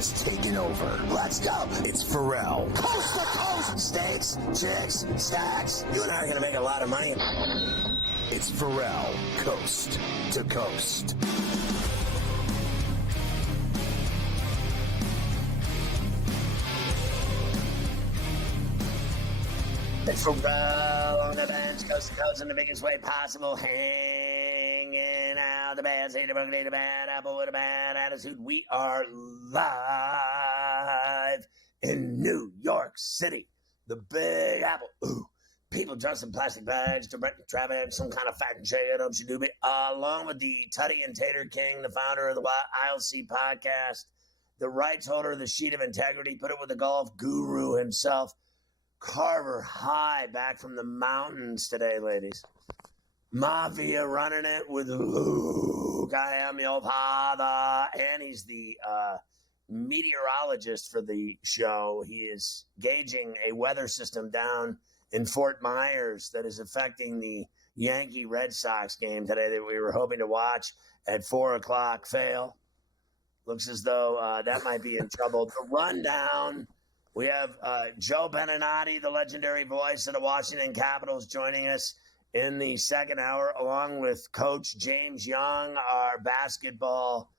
has taken over. Let's go. It's Ferrall. Coast to coast. Steaks, chicks, stacks. You and I are going to make a lot of money. It's Ferrall, coast to coast. It's Ferrall on the bench, coast to coast in the biggest way possible, hanging out the bad seed, a bad apple with a bad attitude. We are live in New York City, the Big Apple. Ooh, people dressed in plastic bags, directing traffic, some kind of fat and shade, don't you do me? Along with the Tutty and Tater King, the founder of the ILC podcast, the rights holder of the Sheet of Integrity, put it with the golf guru himself, Carver High, back from the mountains today, ladies. Mafia running it with Luke. I am your father. And he's the meteorologist for the show. He is gauging a weather system down in Fort Myers that is affecting the Yankee Red Sox game today that we were hoping to watch at 4 o'clock. Fail. Looks as though that might be in trouble. The rundown. We have Joe Beninati, the legendary voice of the Washington Capitals, joining us in the second hour, along with Coach James Young, our basketball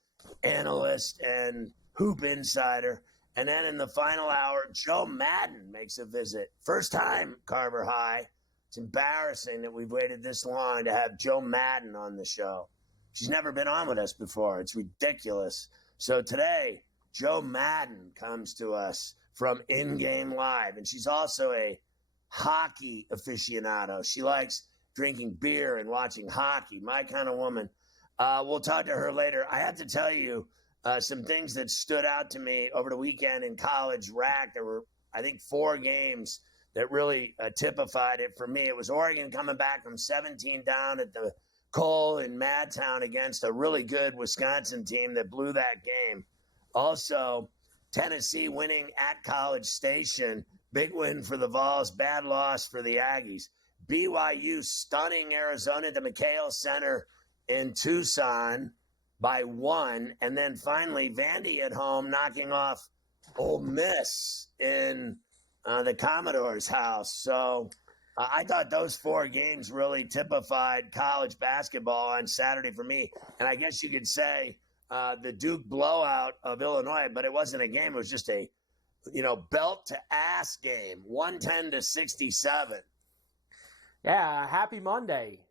analyst and hoop insider. And then in the final hour, Joe Madden makes a visit. First time, Carver High. It's embarrassing that we've waited this long to have Joe Madden on the show. She's never been on with us before. It's ridiculous. So today, Joe Madden comes to us from In-Game Live. And she's also a hockey aficionado. She likes drinking beer and watching hockey. My kind of woman. We'll talk to her later. I have to tell you some things that stood out to me over the weekend in college rack. There were, I think, 4 games that really typified it for me. It was Oregon coming back from 17 down at the Cole in Madtown against a really good Wisconsin team that blew that game. Also, Tennessee winning at College Station. Big win for the Vols, bad loss for the Aggies. BYU stunning Arizona at the McHale Center in Tucson by 1. And then finally, Vandy at home knocking off Ole Miss in the Commodore's house. So I thought those 4 games really typified college basketball on Saturday for me. And I guess you could say the Duke blowout of Illinois, but it wasn't a game. It was just a, belt to ass game, 110-67. Yeah, happy Monday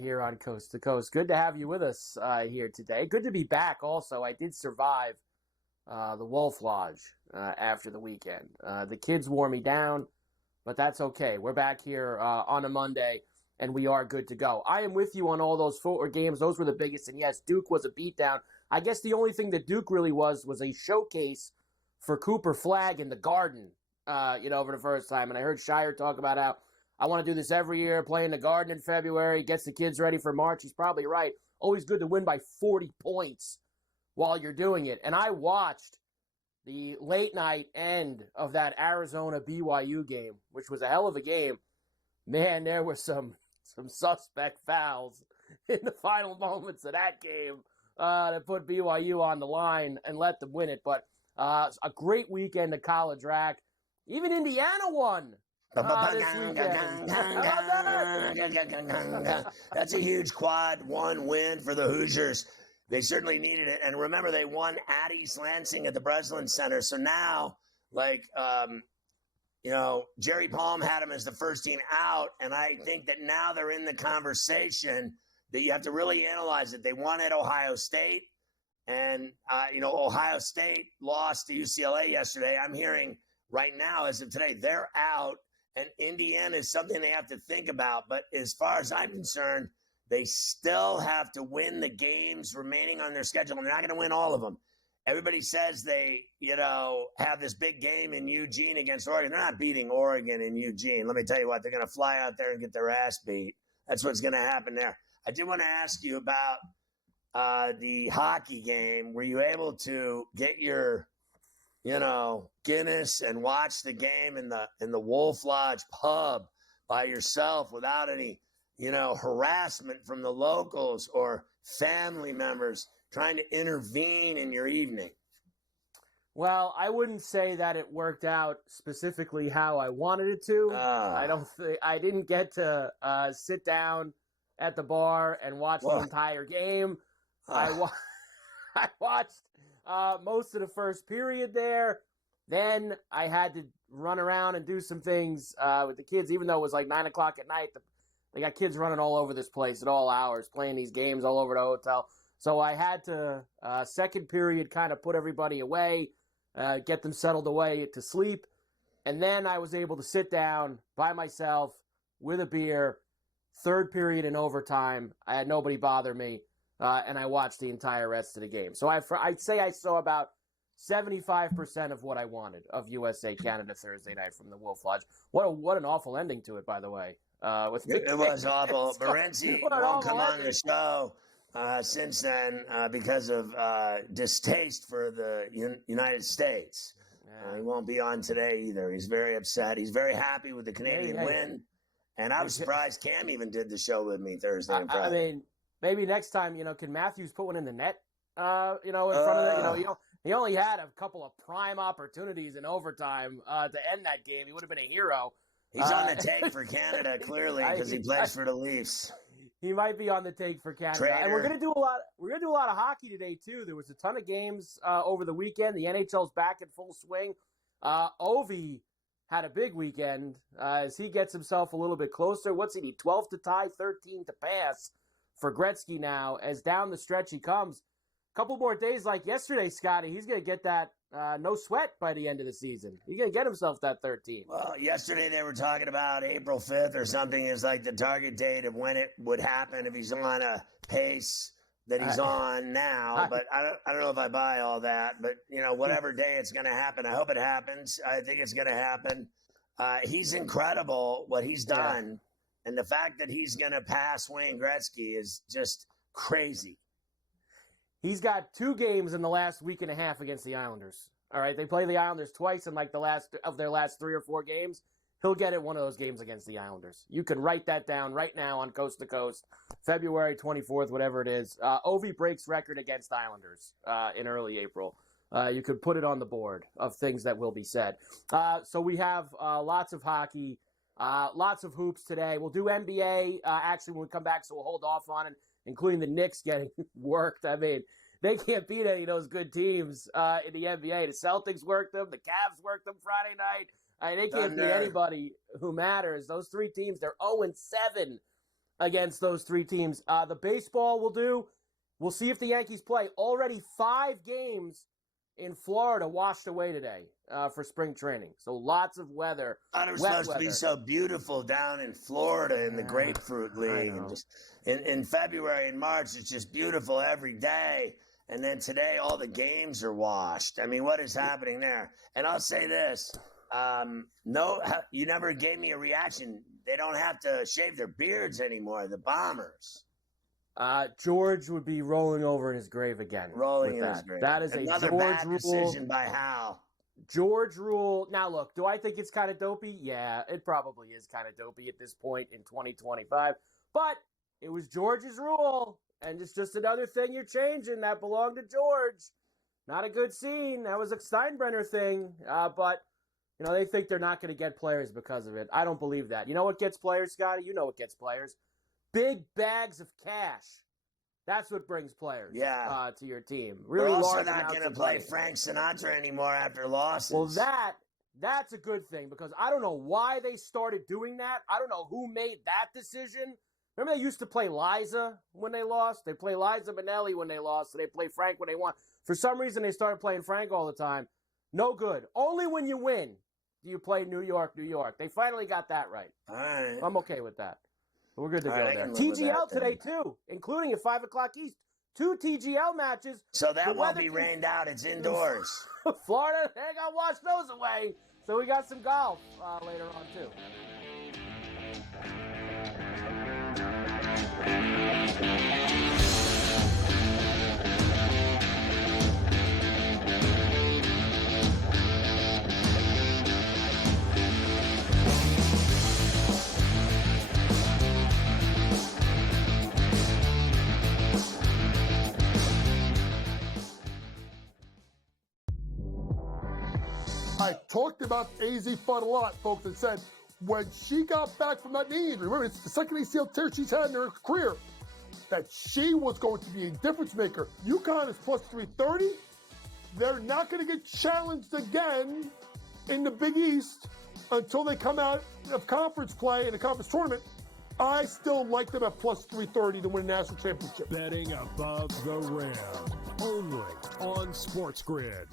here on Coast to Coast. Good to have you with us here today. Good to be back also. I did survive the Wolf Lodge after the weekend. The kids wore me down, but that's okay. We're back here on a Monday, and we are good to go. I am with you on all those 4 games. Those were the biggest, and yes, Duke was a beatdown. I guess the only thing that Duke really was a showcase for Cooper Flagg in the Garden, for the first time. And I heard Shire talk about how I want to do this every year, play in the Garden in February, gets the kids ready for March. He's probably right. Always good to win by 40 points while you're doing it. And I watched the late night end of that Arizona BYU game, which was a hell of a game. Man, there were some suspect fouls in the final moments of that game to put BYU on the line and let them win it. But a great weekend of college rack. Even Indiana won this weekend. That's a huge quad 1 win for the Hoosiers. They certainly needed it. And remember, they won at East Lansing at the Breslin Center. So now, Jerry Palm had them as the first team out. And I think that now they're in the conversation that you have to really analyze it. They won at Ohio State, and, Ohio State lost to UCLA yesterday. I'm hearing right now, as of today, they're out, and Indiana is something they have to think about. But as far as I'm concerned, they still have to win the games remaining on their schedule, and they're not going to win all of them. Everybody says they, have this big game in Eugene against Oregon. They're not beating Oregon in Eugene. Let me tell you what, they're going to fly out there and get their ass beat. That's what's going to happen there. I did want to ask you about the hockey game. Were you able to get your, Guinness and watch the game in the Wolf Lodge pub by yourself without any, harassment from the locals or family members trying to intervene in your evening? Well, I wouldn't say that it worked out specifically how I wanted it to. I didn't get to sit down at the bar and watch the entire game. I watched most of the first period there. Then I had to run around and do some things with the kids, even though it was like 9 o'clock at night. They got kids running all over this place at all hours, playing these games all over the hotel. So I had to, second period, kind of put everybody away, get them settled away to sleep. And then I was able to sit down by myself with a beer, third period in overtime. I had nobody bother me, and I watched the entire rest of the game. So I'd say I saw about 75% of what I wanted of USA-Canada Thursday night from the Wolf Lodge. What an awful ending to it, by the way. It was awful. Morency won't come on the show since then because of distaste for the United States. He won't be on today either. He's very upset. He's very happy with the Canadian win. And I was surprised Cam even did the show with me Thursday and Friday. I mean, maybe next time, can Matthews put one in the net, in front of the, he only had a couple of prime opportunities in overtime to end that game. He would have been a hero. He's on the take for Canada, clearly, because he plays for the Leafs. He might be on the take for Canada. Traitor. And we're gonna do a lot of hockey today too. There was a ton of games over the weekend. The NHL's back in full swing. Ovi had a big weekend as he gets himself a little bit closer. What's he need? 12 to tie, 13 to pass for Gretzky now. As down the stretch he comes. A couple more days like yesterday, Scotty, he's going to get that no sweat by the end of the season. He's going to get himself that 13. Well, yesterday they were talking about April 5th or something is like the target date of when it would happen if he's on a pace that he's on now. But I don't know if I buy all that. But, whatever day it's going to happen, I hope it happens. I think it's going to happen. He's incredible what he's done. Yeah. And the fact that he's going to pass Wayne Gretzky is just crazy. He's got 2 games in the last week and a half against the Islanders. All right, they play the Islanders twice in like the last of their last 3 or 4 games. He'll get it one of those games against the Islanders. You can write that down right now on Coast to Coast, February 24th, whatever it is. Ovi breaks record against Islanders in early April. You could put it on the board of things that will be said. So we have lots of hockey, lots of hoops today. We'll do NBA actually when we come back, so we'll hold off on it, including the Knicks getting worked. I mean, they can't beat any of those good teams in the NBA. The Celtics worked them. The Cavs worked them Friday night. They can't beat anybody who matters. Those 3 teams, they're 0-7 against those 3 teams. The baseball will do. We'll see if the Yankees play. Already 5 games in Florida washed away today for spring training. So lots of weather. It was supposed to be so beautiful down in Florida in the Grapefruit League. And just in February and March, it's just beautiful every day. And then today, all the games are washed. I mean, what is happening there? And I'll say this. No, you never gave me a reaction. They don't have to shave their beards anymore, the Bombers. George would be rolling over in his grave again. Rolling in his grave. That is another a George bad rule. Decision by Hal. George rule. Now, look, do I think it's kind of dopey? Yeah, it probably is kind of dopey at this point in 2025. But it was George's rule, and it's just another thing you're changing that belonged to George. Not a good scene. That was a Steinbrenner thing, but they think they're not going to get players because of it. I don't believe that. You know what gets players, Scotty? You know what gets players? Big bags of cash. That's what brings players to your team. Really, we're also not going to play Frank Sinatra anymore after losses. Well, that's a good thing because I don't know why they started doing that. I don't know who made that decision. Remember they used to play Liza when they lost? They play Liza Minnelli when they lost, so they play Frank when they won. For some reason, they started playing Frank all the time. No good. Only when you win do you play New York, New York. They finally got that right. All right. I'm okay with that. We're good to go there. TGL today, too, including at 5 o'clock East. 2 TGL matches. So that won't be rained out. It's indoors. Florida, they got to wash those away. So we got some golf later on, too. I talked about AZ Fudd a lot, folks, and said when she got back from that knee injury, remember, it's the second ACL tear she's had in her career, that she was going to be a difference maker. UConn is plus 330. They're not going to get challenged again in the Big East until they come out of conference play in a conference tournament. I still like them at plus 330 to win a national championship. Betting above the rim, only on SportsGrid.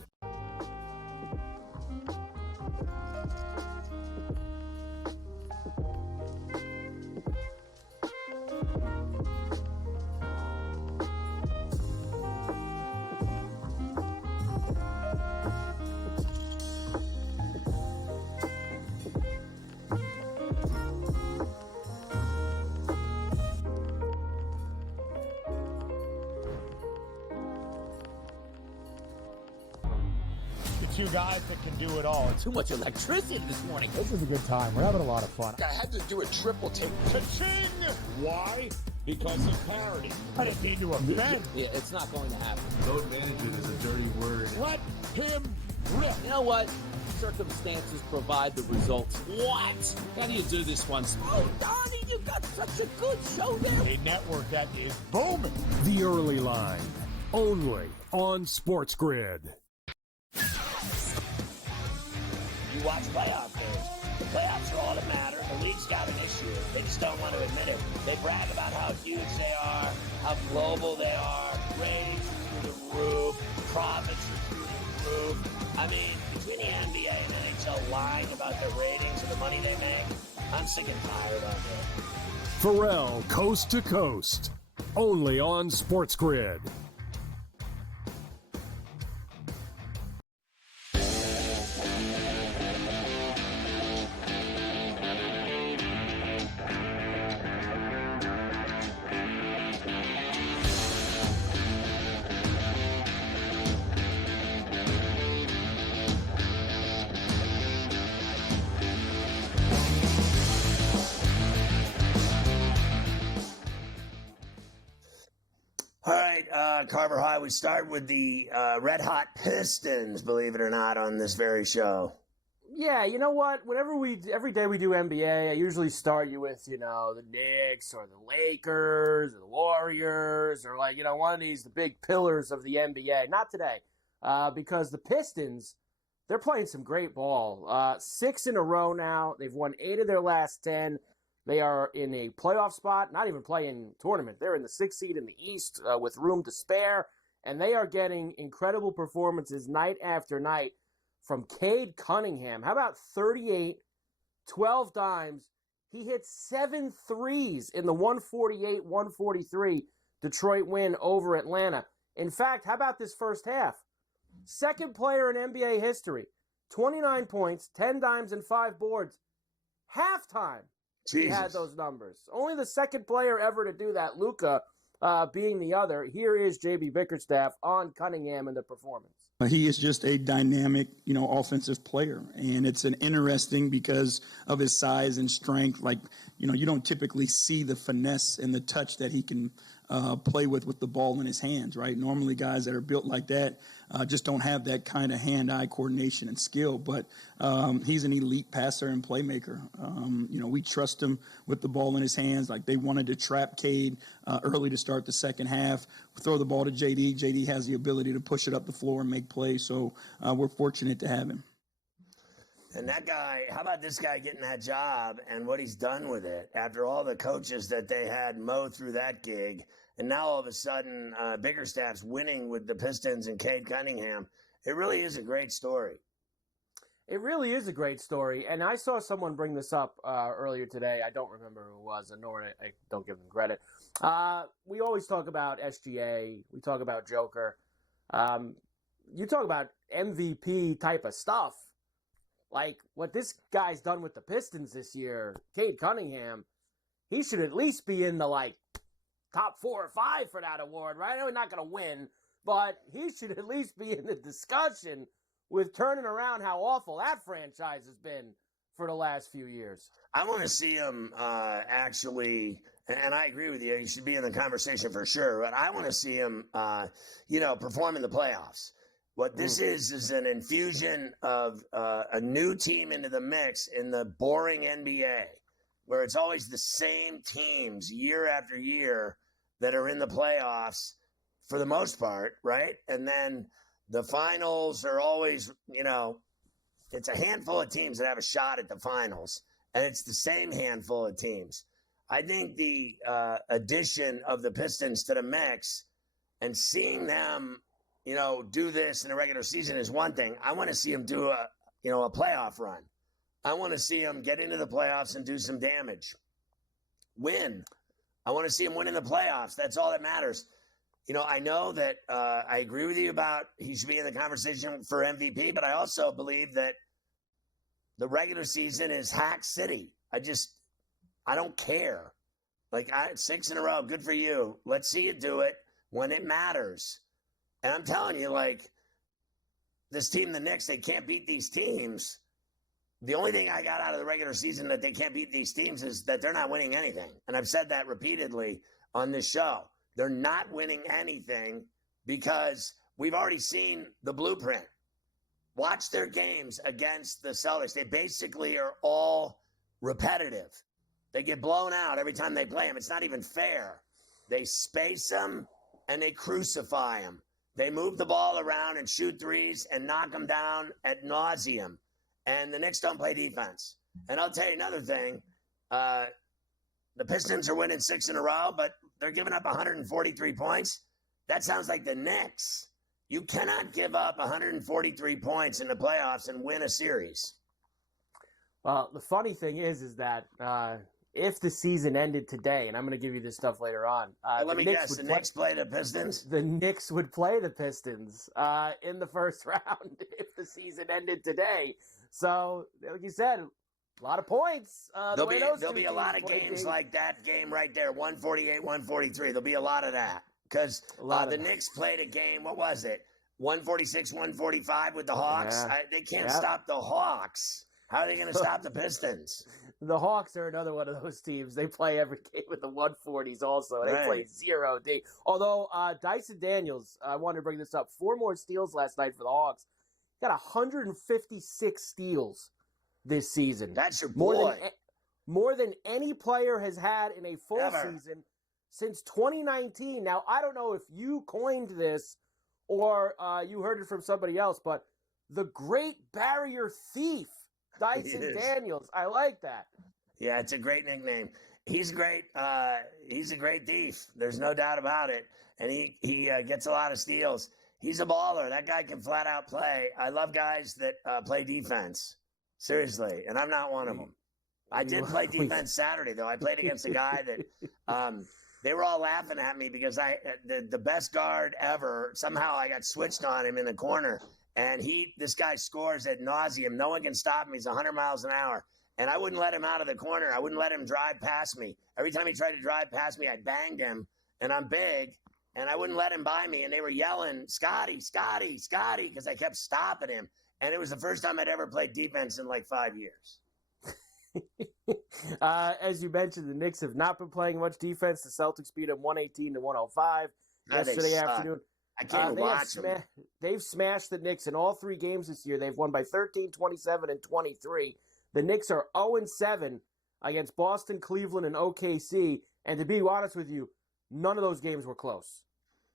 Two guys that can do it all. Too much electricity this morning. This is a good time. We're having a lot of fun. I had to do a triple take. Ka-ching! Why? Because of parity. I didn't need to offend. Yeah, it's not going to happen. Load management is a dirty word. Let him rip. You know what? Circumstances provide the results. What? How do you do this one? Oh, Donnie, you got such a good show there. A network that is booming. The Early Line, only on SportsGrid. You watch playoff games. The playoffs are all that matter. The league's got an issue. They just don't want to admit it. They brag about how huge they are, how global they are, ratings are through the roof, profits are through the roof. I mean, between the NBA and NHL lying about their ratings and the money they make, I'm sick and tired of it. Ferrall, coast to coast, only on SportsGrid. All right, Carver High, we start with the Red Hot Pistons, believe it or not, on this very show. Yeah, you know what? Every day we do NBA, I usually start you with, the Knicks or the Lakers or the Warriors or one of the big pillars of the NBA. Not today, because the Pistons, they're playing some great ball. 6 in a row now. They've won 8 of their last 10. They are in a playoff spot, not even playing tournament. They're in the 6th seed in the East with room to spare, and they are getting incredible performances night after night from Cade Cunningham. How about 38, 12 dimes? He hit 7 threes in the 148-143 Detroit win over Atlanta. In fact, how about this first half? Second player in NBA history, 29 points, 10 dimes, and 5 boards. Halftime. Jesus. He had those numbers. Only the second player ever to do that, Luka being the other. Here is J.B. Bickerstaff on Cunningham and the performance. He is just a dynamic, offensive player. And it's an interesting because of his size and strength. You don't typically see the finesse and the touch that he can play with the ball in his hands, right? Normally guys that are built like that just don't have that kind of hand-eye coordination and skill. But he's an elite passer and playmaker. We trust him with the ball in his hands. Like, they wanted to trap Cade early to start the second half, throw the ball to JD. JD has the ability to push it up the floor and make plays. So we're fortunate to have him. And that guy, how about this guy getting that job and what he's done with it after all the coaches that they had mow through that gig. And now all of a sudden, Bickerstaff's winning with the Pistons and Cade Cunningham. It really is a great story. It really is a great story. And I saw someone bring this up earlier today. I don't remember who it was, nor I don't give them credit. We always talk about SGA. We talk about Joker. You talk about MVP type of stuff. Like what this guy's done with the Pistons this year, Cade Cunningham, he should at least be in the top 4 or 5 for that award, right? I know he's not going to win, but he should at least be in the discussion with turning around how awful that franchise has been for the last few years. I want to see him actually, and I agree with you, he should be in the conversation for sure, but I want to see him, perform in the playoffs. What this is an infusion of a new team into the mix in the boring NBA, where it's always the same teams year after year that are in the playoffs for the most part, right? And then the finals are always, it's a handful of teams that have a shot at the finals, and it's the same handful of teams. I think the addition of the Pistons to the mix and seeing them do this in a regular season is one thing. I want to see them do a playoff run. I want to see them get into the playoffs and do some damage. Win. I want to see them win in the playoffs. That's all that matters. I know that I agree with you about he should be in the conversation for MVP, but I also believe that the regular season is hack city. I don't care. 6 in a row, good for you. Let's see you do it when it matters. And I'm telling you, this team, the Knicks, they can't beat these teams. The only thing I got out of the regular season that they can't beat these teams is that they're not winning anything. And I've said that repeatedly on this show. They're not winning anything because we've already seen the blueprint. Watch their games against the Celtics. They basically are all repetitive. They get blown out every time they play them. It's not even fair. They space them and they crucify them. They move the ball around and shoot threes and knock them down ad nauseum. And the Knicks don't play defense. And I'll tell you another thing. The Pistons are winning 6 in a row, but they're giving up 143 points. That sounds like the Knicks. You cannot give up 143 points in the playoffs and win a series. Well, the funny thing is that if the season ended today, and I'm going to give you this stuff later on. Let me guess, the Knicks play the Pistons? The Knicks would play the Pistons in the first round if the season ended today. So, like you said, a lot of points. There'll be a lot of games like that game right there, 148, 143. There'll be a lot of that because the Knicks played a game, what was it, 146, 145 with the Hawks? Yeah. They can't stop the Hawks. How are they going to stop the Pistons? The Hawks are another one of those teams. They play every game with the 140s also. They play 0D. Although Dyson Daniels, I wanted to bring this up, 4 more steals last night for the Hawks. Got 156 steals this season. That's your boy. More than any player has had in a full season since 2019. Now, I don't know if you coined this or you heard it from somebody else, but the Great Barrier Thief, Dyson Daniels. I like that. Yeah, it's a great nickname. He's great. He's a great thief. There's no doubt about it. And he gets a lot of steals. He's a baller. That guy can flat out play. I love guys that play defense. Seriously. And I'm not one of them. I did play defense Saturday, though. I played against a guy that they were all laughing at me because the best guard ever, somehow I got switched on him in the corner. And this guy scores ad nauseum. No one can stop him. He's 100 miles an hour. And I wouldn't let him out of the corner. I wouldn't let him drive past me. Every time he tried to drive past me, I banged him. And I'm big. And I wouldn't let him by me. And they were yelling, Scotty, Scotty, Scotty, because I kept stopping him. And it was the first time I'd ever played defense in 5 years. As you mentioned, the Knicks have not been playing much defense. The Celtics beat them 118-105 yesterday afternoon. I can't watch them. They've smashed the Knicks in all 3 games this year. They've won by 13, 27, and 23. The Knicks are 0-7 against Boston, Cleveland, and OKC. And to be honest with you, none of those games were close.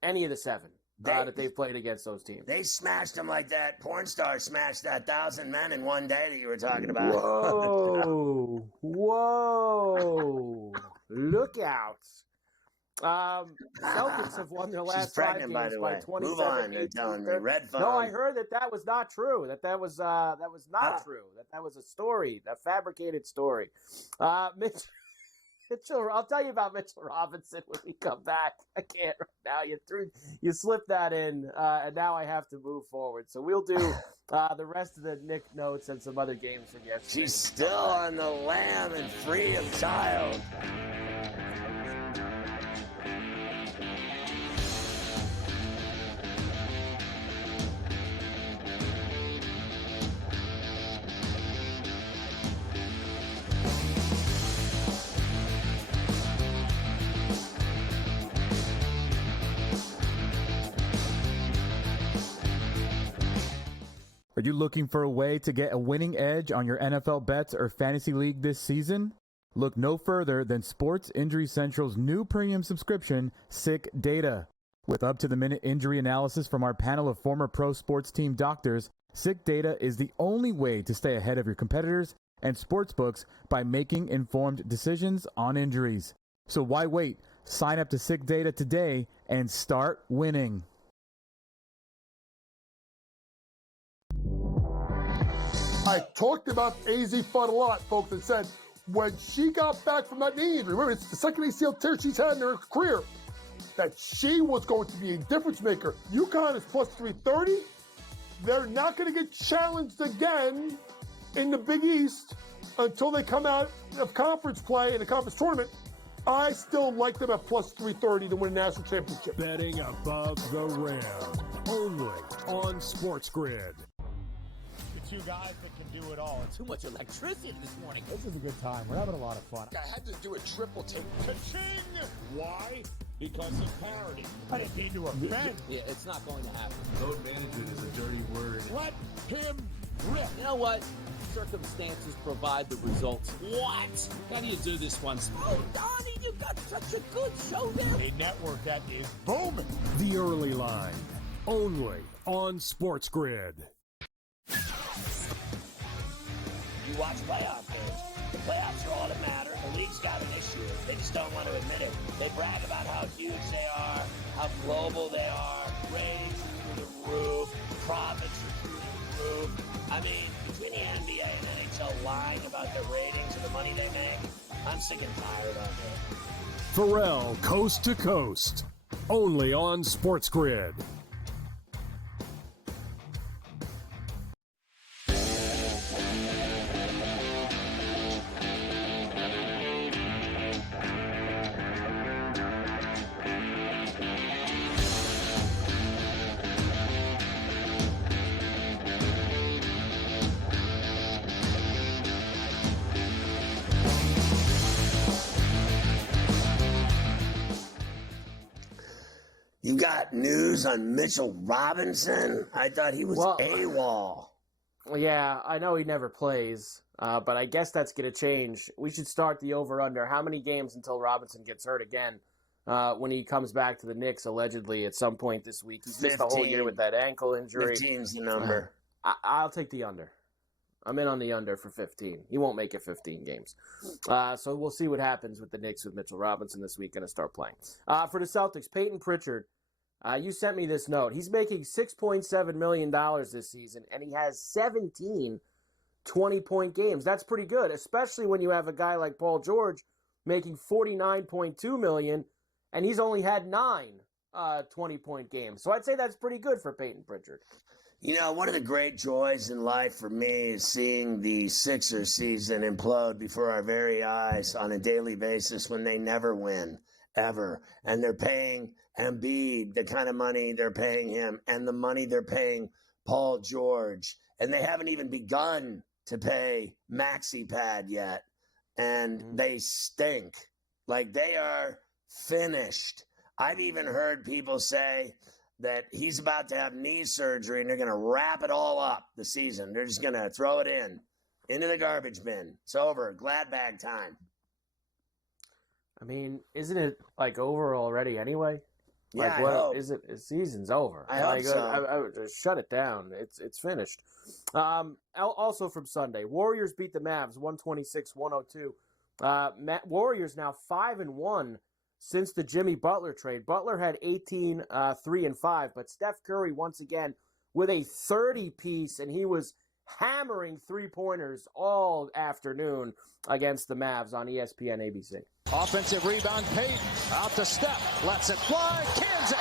Any of the 7 that they've played against those teams. They smashed them like that porn star smashed that 1,000 men in one day that you were talking about. Whoa. Whoa. Look out. Celtics have won their last 5 games by 27. Move on. They're telling me. Red phone. No, I heard that was not true. That was not true. That was a story, a fabricated story. Mitchell, I'll tell you about Mitchell Robinson when we come back. I can't right now. You slipped that in, and now I have to move forward. So we'll do the rest of the Nick notes and some other games from yesterday. She's still on the lam and free of child. Are you looking for a way to get a winning edge on your NFL bets or fantasy league this season? Look no further than Sports Injury Central's new premium subscription, Sick Data. With up-to-the-minute injury analysis from our panel of former pro sports team doctors, Sick Data is the only way to stay ahead of your competitors and sportsbooks by making informed decisions on injuries. So why wait? Sign up to Sick Data today and start winning. I talked about AZ Fudd a lot, folks, and said when she got back from that knee injury, remember, it's the second ACL tear she's had in her career, that she was going to be a difference maker. UConn is plus 330. They're not going to get challenged again in the Big East until they come out of conference play in the conference tournament. I still like them at plus 330 to win a national championship. Betting above the rim. Only on SportsGrid. Two guys that can do it all. Too much electricity this morning. This is a good time. We're having a lot of fun. I had to do a triple take. Ka-ching! Why? Because of parity. But it came to a friend. Yeah, it's not going to happen. Load management is a dirty word. Let him rip. You know what? Circumstances provide the results. What? How do you do this one? Oh, Donnie, you got such a good show there. A network that is booming. The Early Line. Only on SportsGrid. You watch playoff games. The playoffs are all that matter. The league's got an issue. They just don't want to admit it. They brag about how huge they are, how global they are, ratings are through the roof, profits are through the roof. I mean, between the NBA and NHL lying about their ratings and the money they make, I'm sick and tired of it. Ferrall Coast to Coast. Only on SportsGrid. You got news on Mitchell Robinson? I thought he was AWOL. Well, yeah, I know he never plays, but I guess that's going to change. We should start the over-under. How many games until Robinson gets hurt again when he comes back to the Knicks, allegedly, at some point this week? He's missed the whole year with that ankle injury. 15's the number. I'll take the under. I'm in on the under for 15. He won't make it 15 games. So we'll see what happens with the Knicks with Mitchell Robinson this week and to start playing. For the Celtics, Peyton Pritchard, you sent me this note. He's making $6.7 million this season, and he has 17 20-point games. That's pretty good, especially when you have a guy like Paul George making $49.2 million, and he's only had 9 20-point games. So I'd say that's pretty good for Peyton Pritchard. You know, one of the great joys in life for me is seeing the Sixers season implode before our very eyes on a daily basis when they never win, ever. And they're paying Embiid the kind of money they're paying him and the money they're paying Paul George. And they haven't even begun to pay Maxi Pad yet. And they stink. Like, they are finished. I've even heard people say that he's about to have knee surgery and they're going to wrap it all up the season. They're just going to throw it into the garbage bin. It's over. Glad bag time. I mean, isn't it like over already anyway? Yeah, like, what is it? The season's over. I hope so. I would just shut it down. It's finished. Also from Sunday, Warriors beat the Mavs 126-102. Warriors now 5-1 since the Jimmy Butler trade. Butler had 18, 3-5, but Steph Curry once again with a 30-piece, and he was hammering three-pointers all afternoon against the Mavs on ESPN ABC. Offensive rebound, Payton out to Steph, lets it fly, Kansas.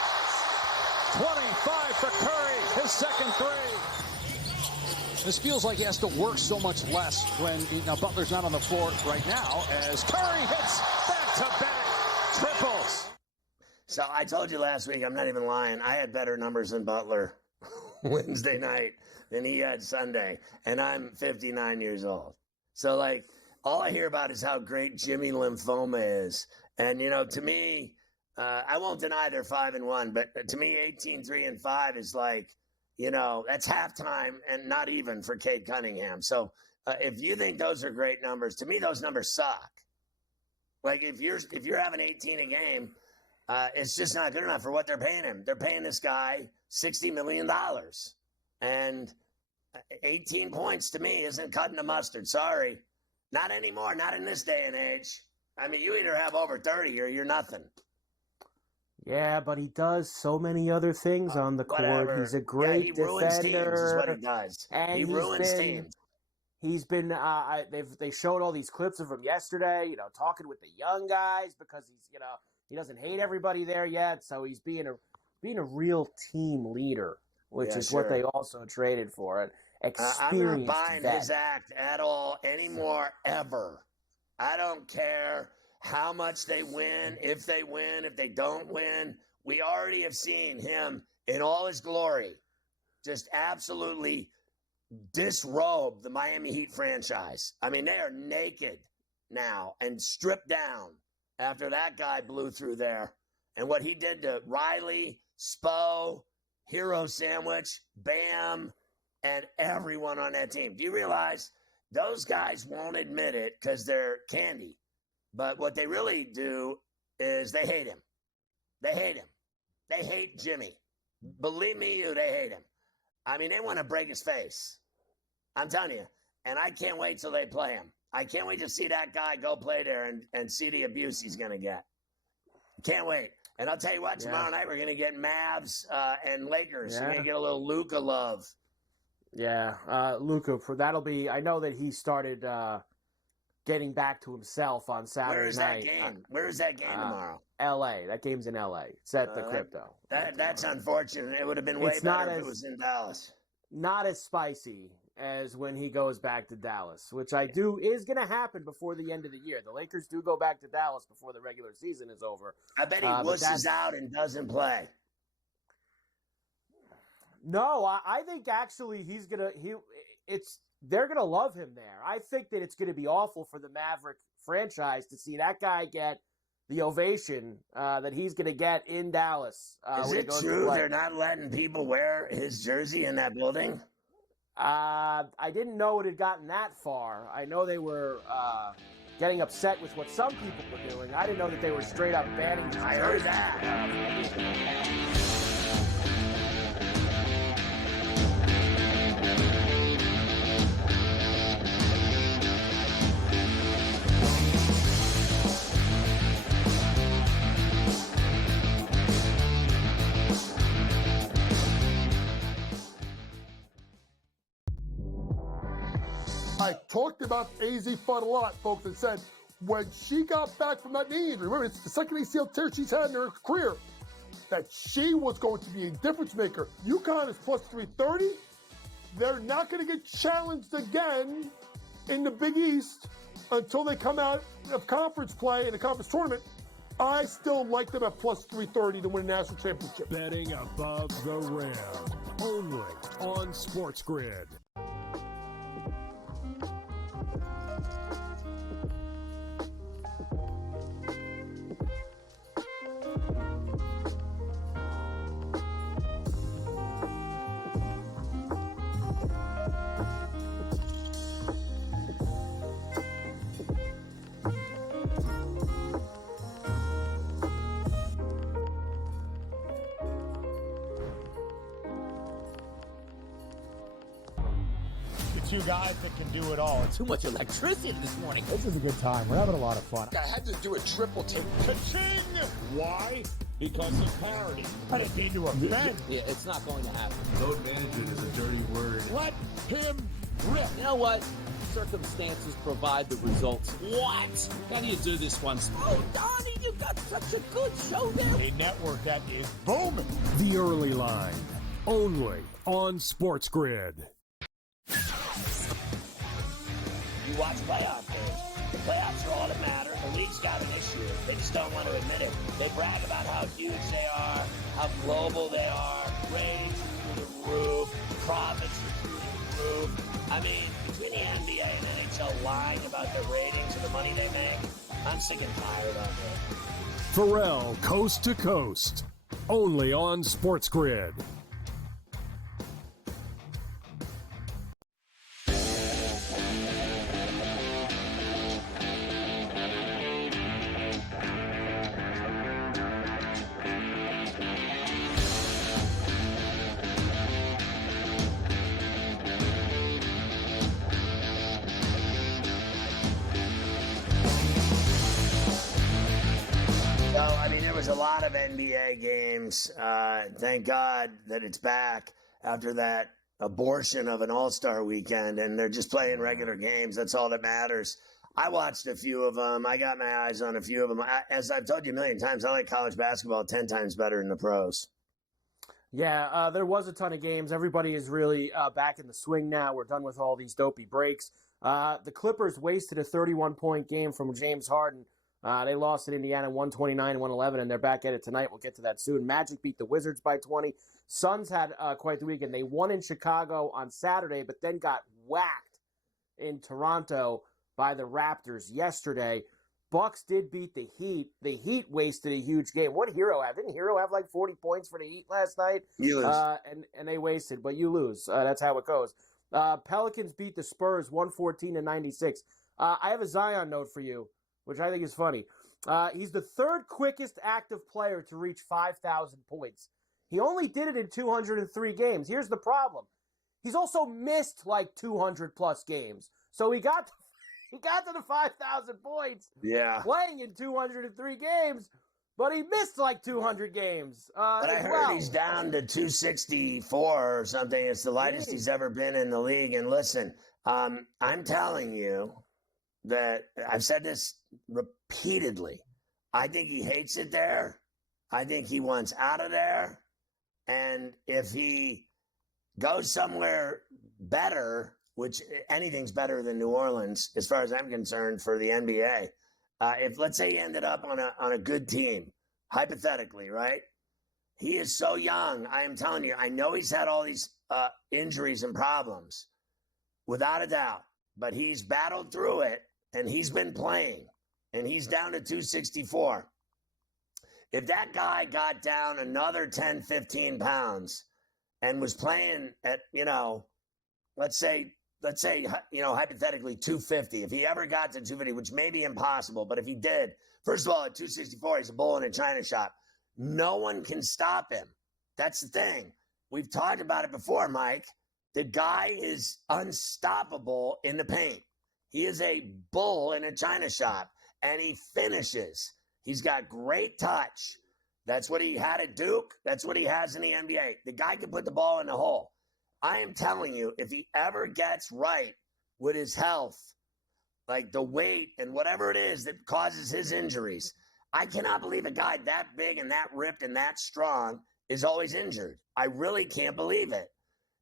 25 for Curry, his second three. This feels like he has to work so much less when Butler's not on the floor right now as Curry hits back-to-back triples. So I told you last week, I'm not even lying, I had better numbers than Butler Wednesday night than he had Sunday, and I'm 59 years old. So, like, all I hear about is how great Jimmy Lymphoma is. And, to me, I won't deny they're 5-1, but to me, 18-3-5 is like, That's halftime and not even for Cade Cunningham. So if you think those are great numbers, to me, those numbers suck. Like if you're having 18 a game, it's just not good enough for what they're paying him. They're paying this guy $60 million. And 18 points to me isn't cutting the mustard. Sorry. Not anymore. Not in this day and age. I mean, you either have over 30 or you're nothing. Yeah, but he does so many other things on the court. Whatever. He's a great he ruins defender. Teams is what he does. And he ruins teams. He's been. They showed all these clips of him yesterday. Talking with the young guys because he's. He doesn't hate everybody there yet, so he's being a real team leader, which is what they also traded for. It. I'm not buying his act at all anymore, ever. I don't care how much they win, if they don't win. We already have seen him in all his glory just absolutely disrobe the Miami Heat franchise. I mean, they are naked now and stripped down after that guy blew through there. And what he did to Riley, Spo, Hero Sandwich, Bam, and everyone on that team. Do you realize those guys won't admit it because they're candy? But what they really do is they hate him. They hate him. They hate Jimmy. Believe me, they hate him. I mean, they want to break his face. I'm telling you. And I can't wait till they play him. I can't wait to see that guy go play there and see the abuse he's going to get. Can't wait. And I'll tell you what, tomorrow night we're going to get Mavs and Lakers. We're going to get a little Luka love. Yeah, Luka, that'll be – I know that he started getting back to himself on Saturday night. Where is that game tomorrow? L.A. That game's in L.A. It's at the Crypto. That's unfortunate. It would have been way better if it was in Dallas. Not as spicy as when he goes back to Dallas, which is going to happen before the end of the year. The Lakers do go back to Dallas before the regular season is over. I bet he wusses out and doesn't play. No, I think actually they're gonna love him there. I think that it's gonna be awful for the Maverick franchise to see that guy get the ovation that he's gonna get in Dallas. Is it true they're not letting people wear his jersey in that building? I didn't know it had gotten that far. I know they were getting upset with what some people were doing. I didn't know that they were straight up banning his jersey. I heard that. I talked about AZ Fudd a lot, folks, and said when she got back from that knee injury, remember, it's the second ACL tear she's had in her career, that she was going to be a difference maker. UConn is plus 330. They're not going to get challenged again in the Big East until they come out of conference play in the conference tournament. I still like them at plus 330 to win a national championship. Betting above the rim, only on SportsGrid. Two guys that can do it all. Too much electricity this morning. This is a good time. We're having a lot of fun. I had to do a triple take. Ka-ching! Why? Because of parity. I didn't mean to offend. Yeah, it's not going to happen. Load management is a dirty word. Let him rip. You know what? Circumstances provide the results. What? How do you do this one? Oh, Donnie, you got such a good show there. A network that is booming. The Early Line, only on SportsGrid. You watch playoff games. The playoffs are all that matter. The league's got an issue. They just don't want to admit it. They brag about how huge they are, how global they are, ratings are through the roof, profits are through the roof. I mean, between the NBA and NHL lying about their ratings and the money they make, I'm sick and tired of it. Ferrall, Coast to Coast, only on SportsGrid. a lot of NBA games. Thank God that it's back after that abortion of an all-star weekend, and they're just playing regular games. That's all that matters. I watched a few of them. I got my eyes on a few of them. As I've told you a million times, I like college basketball 10 times better than the pros. Yeah, there was a ton of games. Everybody is really back in the swing now. We're done with all these dopey breaks. The Clippers wasted a 31-point game from James Harden. They lost at Indiana 129-111, and they're back at it tonight. We'll get to that soon. Magic beat the Wizards by 20. Suns had quite the weekend. They won in Chicago on Saturday, but then got whacked in Toronto by the Raptors yesterday. Bucks did beat the Heat. The Heat wasted a huge game. What Hero have? Didn't Hero have like 40 points for the Heat last night? You lose. And they wasted, but you lose. That's how it goes. Pelicans beat the Spurs 114-96. I have a Zion note for you, which I think is funny. He's the third quickest active player to reach 5,000 points. He only did it in 203 games. Here's the problem. He's also missed like 200-plus games. So he got to the 5,000 points playing in 203 games, but he missed like 200 games. But I heard he's down to 264 or something. It's the lightest he's ever been in the league. And listen, I'm telling you that I've said this repeatedly. I think he hates it there. I think he wants out of there. And if he goes somewhere better, which anything's better than New Orleans, as far as I'm concerned, for the NBA. If, let's say, he ended up on a good team, hypothetically, right? He is so young. I am telling you, I know he's had all these injuries and problems, without a doubt. But he's battled through it, and he's been playing, and he's down to 264. If that guy got down another 10, 15 pounds and was playing at, let's say, hypothetically 250, if he ever got to 250, which may be impossible, but if he did, first of all, at 264, he's a bull in a china shop. No one can stop him. That's the thing. We've talked about it before, Mike. The guy is unstoppable in the paint. He is a bull in a china shop, and he finishes. He's got great touch. That's what he had at Duke. That's what he has in the NBA. The guy can put the ball in the hole. I am telling you, if he ever gets right with his health, like the weight and whatever it is that causes his injuries, I cannot believe a guy that big and that ripped and that strong is always injured. I really can't believe it.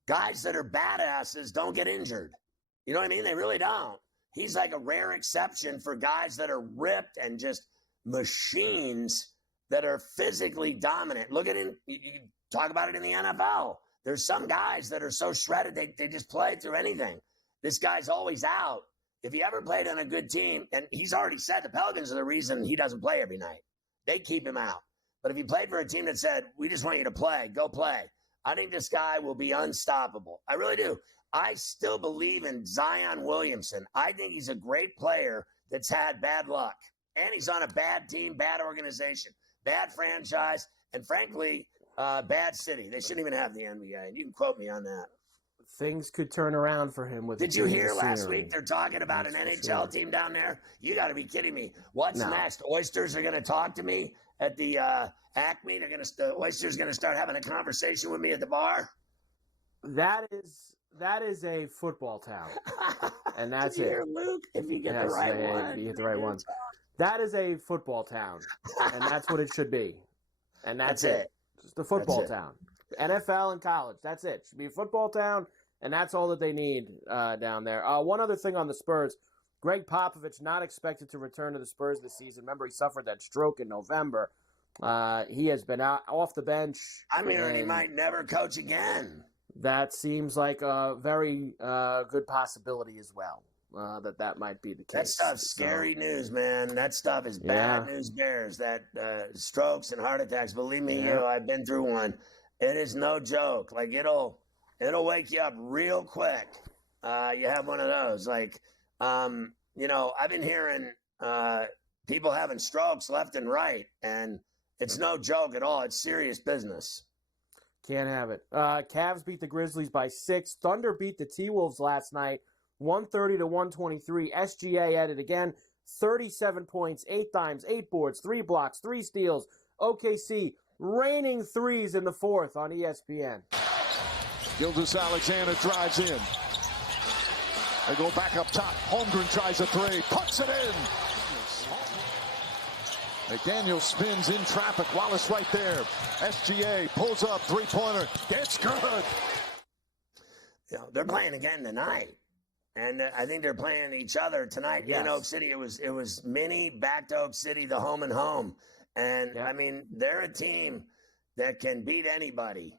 Guys that are badasses don't get injured. You know what I mean? They really don't. He's like a rare exception for guys that are ripped and just machines that are physically dominant. Look at it. You talk about it in the NFL. There's some guys that are so shredded, they just play through anything. This guy's always out. If he ever played on a good team, and he's already said the Pelicans are the reason he doesn't play every night. They keep him out. But if he played for a team that said, we just want you to play, go play, I think this guy will be unstoppable. I really do. I still believe in Zion Williamson. I think he's a great player that's had bad luck. And he's on a bad team, bad organization, bad franchise, and frankly, bad city. They shouldn't even have the NBA. You can quote me on that. Things could turn around for him with. Did you hear last week they're talking about an NHL team down there? You got to be kidding me. What's next? Oysters are going to talk to me at the Acme. The Oysters going to start having a conversation with me at the bar. That is a football town, and that's Did you hear, Luke? If you get the right one, you get the right ones. That is a football town, and that's what it should be. And that's it. Just a football town. NFL and college. That's it. Should be a football town, and that's all that they need down there. One other thing on the Spurs. Greg Popovich not expected to return to the Spurs this season. Remember, he suffered that stroke in November. He has been out off the bench. I'm hearing he might never coach again. That seems like a very good possibility as well. That might be the case. That stuff's scary news, man. That stuff is bad news bears. That strokes and heart attacks. Believe me, I've been through one. It is no joke. Like it'll wake you up real quick. You have one of those. Like, I've been hearing people having strokes left and right, and it's no joke at all. It's serious business. Can't have it. Cavs beat the Grizzlies by 6. Thunder beat the T-Wolves last night, 130-123. SGA at it again, 37 points, 8 dimes, 8 boards, 3 blocks, 3 steals. OKC raining threes in the fourth on ESPN. Gilgeous-Alexander drives in. They go back up top. Holmgren tries a three. Puts it in. McDaniel spins in traffic. Wallace right there. SGA pulls up. Three-pointer. It's good. They're playing again tonight. And I think they're playing each other tonight in Oak City. It was Mini back to Oak City, the home and home. And, I mean, they're a team that can beat anybody,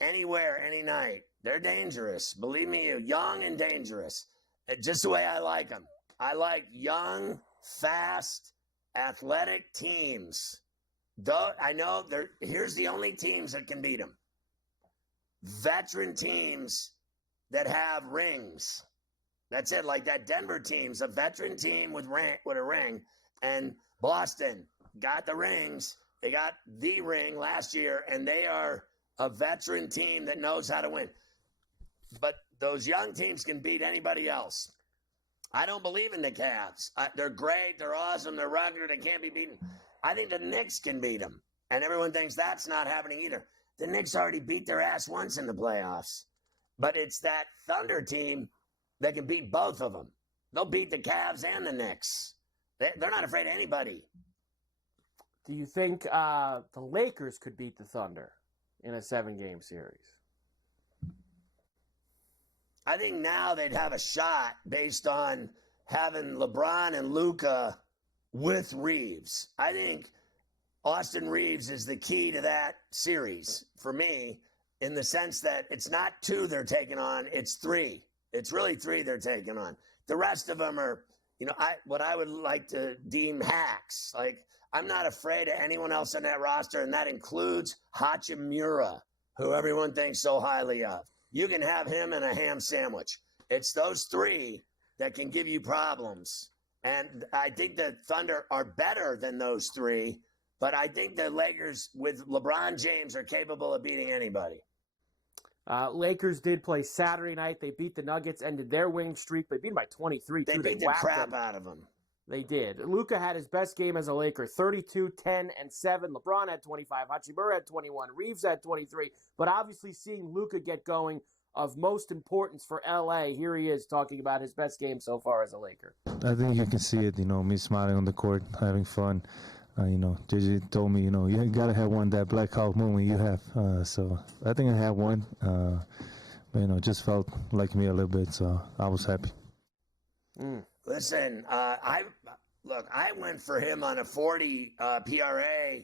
anywhere, any night. They're dangerous. Believe me, young and dangerous. Just the way I like them. I like young, fast, athletic teams. I know here's the only teams that can beat them. Veteran teams that have rings. That's it. Like that Denver team's a veteran team with a ring, and Boston got the rings. They got the ring last year, and they are a veteran team that knows how to win. But those young teams can beat anybody else. I don't believe in the Cavs. They're great. They're awesome. They're rugged. They can't be beaten. I think the Knicks can beat them, and everyone thinks that's not happening either. The Knicks already beat their ass once in the playoffs, but it's that Thunder team that can beat both of them. They'll beat the Cavs and the Knicks. They're not afraid of anybody. Do you think the Lakers could beat the Thunder in a 7-game series? I think now they'd have a shot based on having LeBron and Luka with Reeves. I think Austin Reeves is the key to that series for me, in the sense that it's not 2 they're taking on, it's 3. It's really 3 they're taking on. The rest of them are, what I would like to deem hacks. Like, I'm not afraid of anyone else on that roster, and that includes Hachimura, who everyone thinks so highly of. You can have him in a ham sandwich. It's those 3 that can give you problems. And I think the Thunder are better than those 3, but I think the Lakers with LeBron James are capable of beating anybody. Lakers did play Saturday night. They beat the Nuggets, ended their winning streak. They beat them by 23. They beat the crap out of them. They did. Luka had his best game as a Laker, 32, 10, and 7. LeBron had 25. Hachimura had 21. Reeves had 23. But obviously seeing Luka get going of most importance for L.A., here he is talking about his best game so far as a Laker. I think you can see it, me smiling on the court, having fun. JJ told me, you got to have one that Black Hawk moment you have. So I think I have one. Just felt like me a little bit, so I was happy. Listen, I went for him on a 40 PRA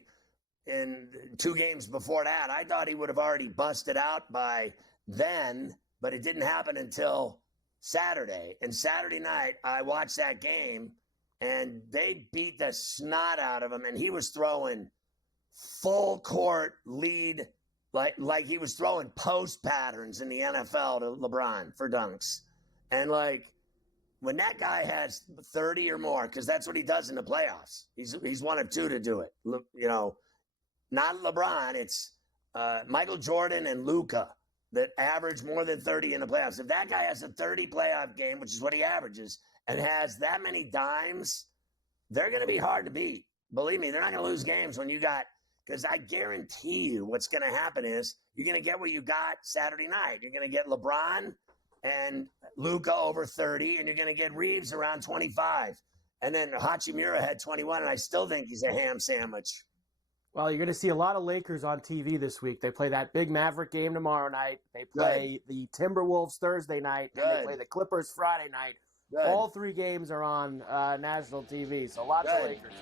in 2 games before that. I thought he would have already busted out by then, but it didn't happen until Saturday. And Saturday night, I watched that game, and they beat the snot out of him, and he was throwing full court lead, like he was throwing post patterns in the NFL to LeBron for dunks. And when that guy has 30 or more, because that's what he does in the playoffs, he's one of 2 to do it. Not LeBron, it's Michael Jordan and Luka that average more than 30 in the playoffs. If that guy has a 30 playoff game, which is what he averages, and has that many dimes, they're going to be hard to beat. Believe me, they're not going to lose games when you got, because I guarantee you what's going to happen is you're going to get what you got Saturday night. You're going to get LeBron and Luka over 30, and you're going to get Reeves around 25. And then Hachimura had 21, and I still think he's a ham sandwich. Well, you're going to see a lot of Lakers on TV this week. They play that big Maverick game tomorrow night. They play the Timberwolves Thursday night. And they play the Clippers Friday night. Good. All 3 games are on national TV, so lots of Lakers.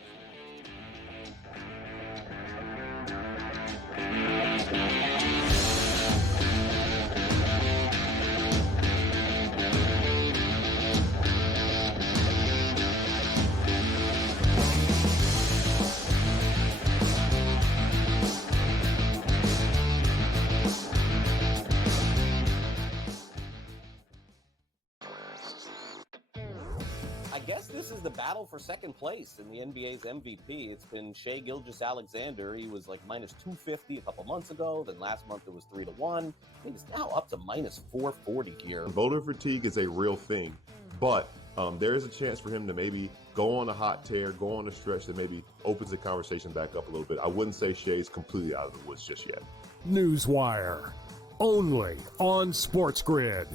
I guess this is the battle for second place in the NBA's MVP. It's been Shai Gilgeous-Alexander. He was like minus 250 a couple months ago. Then last month it was 3-1. I think it's now up to minus 440 here. Voter fatigue is a real thing, but there is a chance for him to maybe go on a hot tear, go on a stretch that maybe opens the conversation back up a little bit. I wouldn't say Shea's completely out of the woods just yet. Newswire, only on SportsGrid.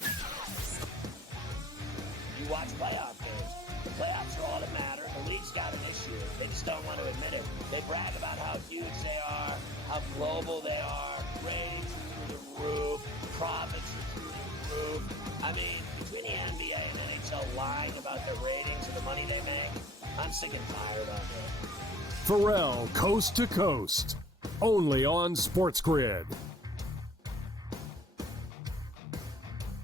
You watch playoff games. The playoffs are all that matter. The league's got an issue. They just don't want to admit it. They brag about how huge they are, how global they are, ratings are through the roof, profits are through the roof. I mean, between the NBA and NHL lying about their ratings and the money they make, I'm sick and tired of it. Ferrall, coast to coast, only on SportsGrid.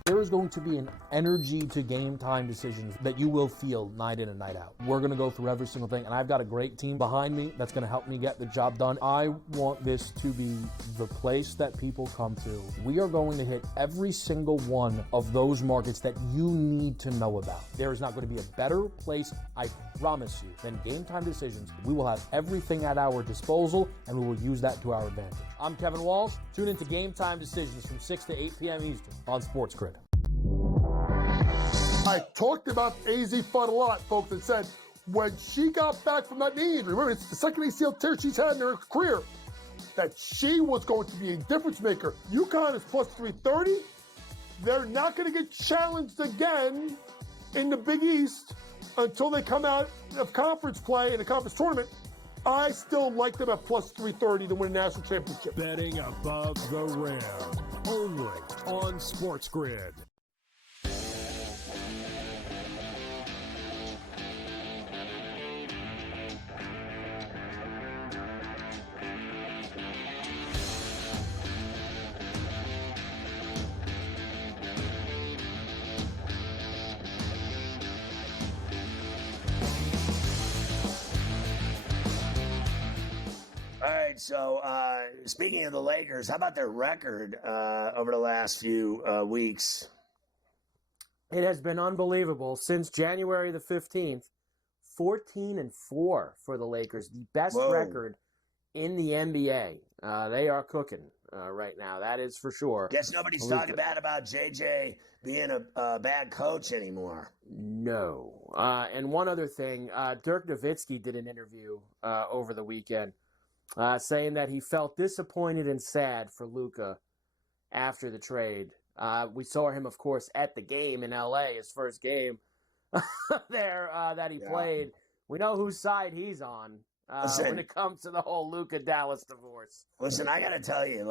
There is going to be an energy to game time decisions that you will feel night in and night out. We're going to go through every single thing, and I've got a great team behind me that's going to help me get the job done. I want this to be the place that people come to. We are going to hit every single one of those markets that you need to know about. There is not going to be a better place, I promise you, than Game Time Decisions. We will have everything at our disposal, and we will use that to our advantage. I'm Kevin Walsh. Tune into Game Time Decisions from 6 to 8 p.m. Eastern on SportsGrid. I talked about AZ Fudd a lot, folks, and said when she got back from that knee injury, remember, it's the second ACL tear she's had in her career, that she was going to be a difference maker. UConn is plus 330. They're not going to get challenged again in the Big East until they come out of conference play in the conference tournament. I still like them at plus 330 to win a national championship. Betting above the rim, only on SportsGrid. All right, so speaking of the Lakers, how about their record over the last few weeks? It has been unbelievable. Since January the 15th, 14-4 for the Lakers, the best record in the NBA. They are cooking right now, that is for sure. Guess nobody's talking bad about JJ being a bad coach anymore. No. And one other thing, Dirk Nowitzki did an interview over the weekend saying that he felt disappointed and sad for Luka after the trade. We saw him, of course, at the game in L.A., his first game there that he played. We know whose side he's on when it comes to the whole Luka-Dallas divorce. Listen, I got to tell you,